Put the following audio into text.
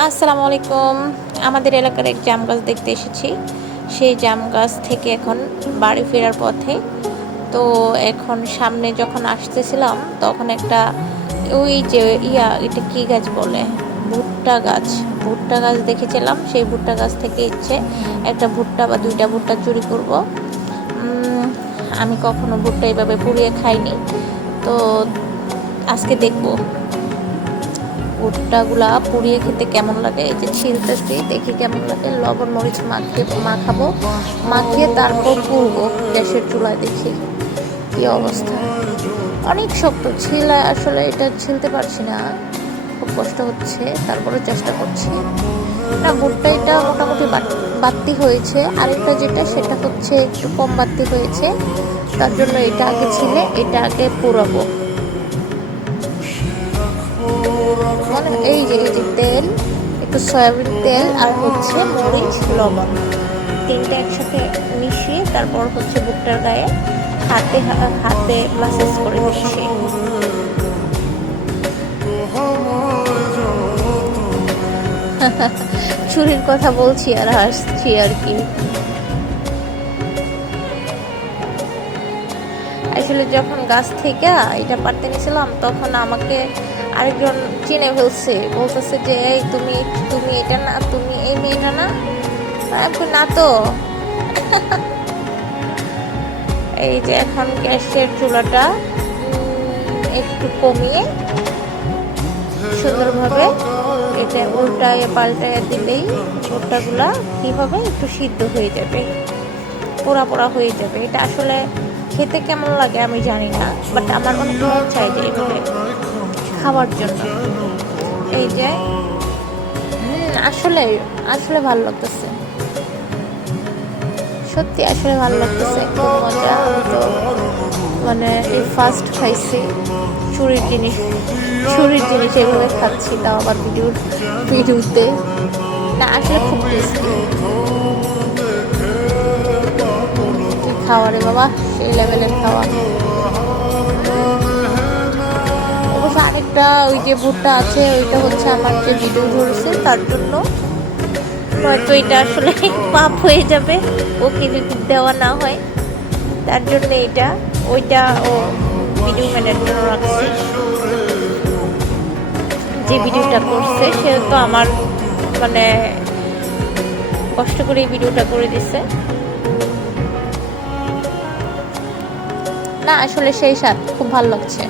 আসসালামু আলাইকুম। আমাদের এলাকার এক জাম গাছ দেখতে এসেছি। সেই জাম গাছ থেকে এখন বাড়ি ফেরার পথে। তো এখন সামনে যখন আসতেছিলাম তখন একটা ওই যে এটা কি গাছ বলে, ভুট্টা গাছ। ভুট্টা গাছ দেখেছিলাম। সেই ভুট্টা গাছ থেকে ইচ্ছে একটা ভুট্টা বা দুইটা ভুট্টা চুরি করব। আমি কখনো ভুট্টা এইভাবে পুড়িয়ে খাইনি, তো আজকে দেখবো ভুট্টাগুলা পুড়িয়ে খেতে কেমন লাগে। এই যে ছিলতেছি, দেখি কেমন লাগে। লবণ মরিচ মাখাবো, মাখিয়ে তারপর পুড়বো গ্যাসের চুলায়। দেখি কি অবস্থা। অনেক শক্ত ছিলে, আসলে এটা ছিলতে পারছি না, খুব কষ্ট হচ্ছে, তারপরে চেষ্টা করছি। না, ভুট্টা এটা মোটামুটি বাড়তি হয়েছে। আরেকটা যেটা সেটা হচ্ছে একটু কম বাড়তি হয়েছে, তার জন্য এটা আগে ছিলে এটা আগে পুরাবো। মানে এই যে তেল, একটু সয়াবিন তেল আর হচ্ছে মরিচ লবণ, তিনটা একসাথে মিশিয়ে তারপর হচ্ছে ভুট্টার গায়ে হাতে হাতে মাসাজ করে দিচ্ছি। চুরির কথা বলছি আর হাসছি আর কি। আসলে যখন গাছ থেকে এটা পাড়তে নিয়েছিলাম তখন আমাকে আরেকজন চিনে ফেলছে, বলতেছে যে এই তুমি তুমি এটা না, তুমি এই মেয়েটা না। আমি না তো। এই যে এখন গ্যাসের চুলাটা একটু কমিয়ে সুন্দরভাবে এটা উল্টায় পাল্টায় দিলেই ভুট্টাগুলা কীভাবে একটু সিদ্ধ হয়ে যাবে, পোড়া পোড়া হয়ে যাবে। এটা আসলে খেতে কেমন লাগে আমি জানি না, বাট আমার অনেক মন চাই যে এভাবে খাওয়ার জন্য। এই যে আসলে আসলে ভালো লাগতেছে, সত্যি আসলে ভালো লাগতেছে, খুব মজা। তো মানে এই ফার্স্ট খাইছি চুরির জিনিস, চুরির জিনিস এভাবে খাচ্ছি, তাও আবার ভিডিওতে। না আসলে খুব টেস্টি খাওয়া রে বাবা, সেই লেভেলের খাওয়া। অবশ্য আরেকটা ওই যে ভুট্টা আছে, ওইটা হচ্ছে আমার যে ভিডিও ধরেছে তার জন্য, হয়তো এটা আসলে পাপ হয়ে যাবে ওকে যদি দেওয়া না হয়, তার জন্য এটা ওইটা ও ভিডিও ম্যানের জন্য রাখছি। যে ভিডিওটা করছে সে তো আমার মানে কষ্ট করে এই ভিডিওটা করে দিছে। না আসলে সেই স্বাদ, খুব ভালো লাগছে।